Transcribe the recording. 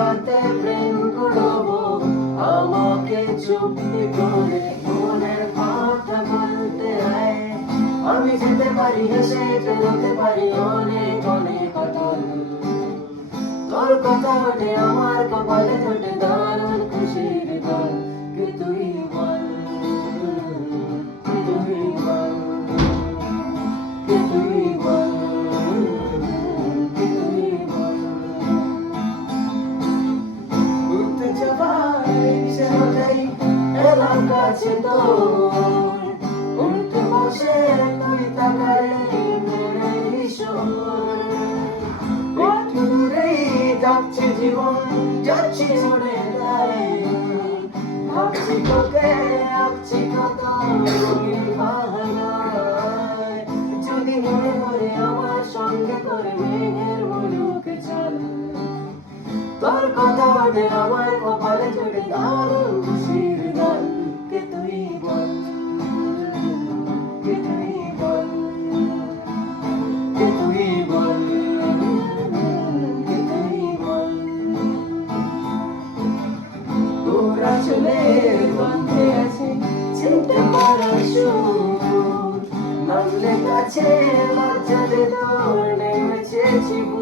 সাথে প্রেম করবো, আমাকে চুপটি করে মনের কথা বলতে হয়। আমি যেতে পারি হেসে, চলতে পারি অনেক অনেক অটল। তোর কথা ওঠে আমার কপালে জোটে দারুণ খুশির গল। কে তুই বল, কে তুই বল, কে তুই বল, কে তুই বল। ঘুরতে যাবার ইচ্ছে হলেই এলাম কাছে তোর, উল্টে বসে তুই তাকালে মেরে ভীষণ। একটু দূরেই যাচ্ছে জীবন, যাচ্ছি মনে তাই ভাবছি তোকে, আঁকছি কত রঙিন বাহানায়। যদি মনে করে আমার সঙ্গে করে মেঘের মুলুকে চল, তোর কথা ওঠে আমার কপালে জোটে দারুণ খুশির গান। কে তুই বল, কে তুই বল, কে তুই বল, কে তুই বল। তোরা চলে গন্ধে আছে চিনতে পারার সুর, নামলে কাছে লজ্জা দে তোর নেমেছে জীবন।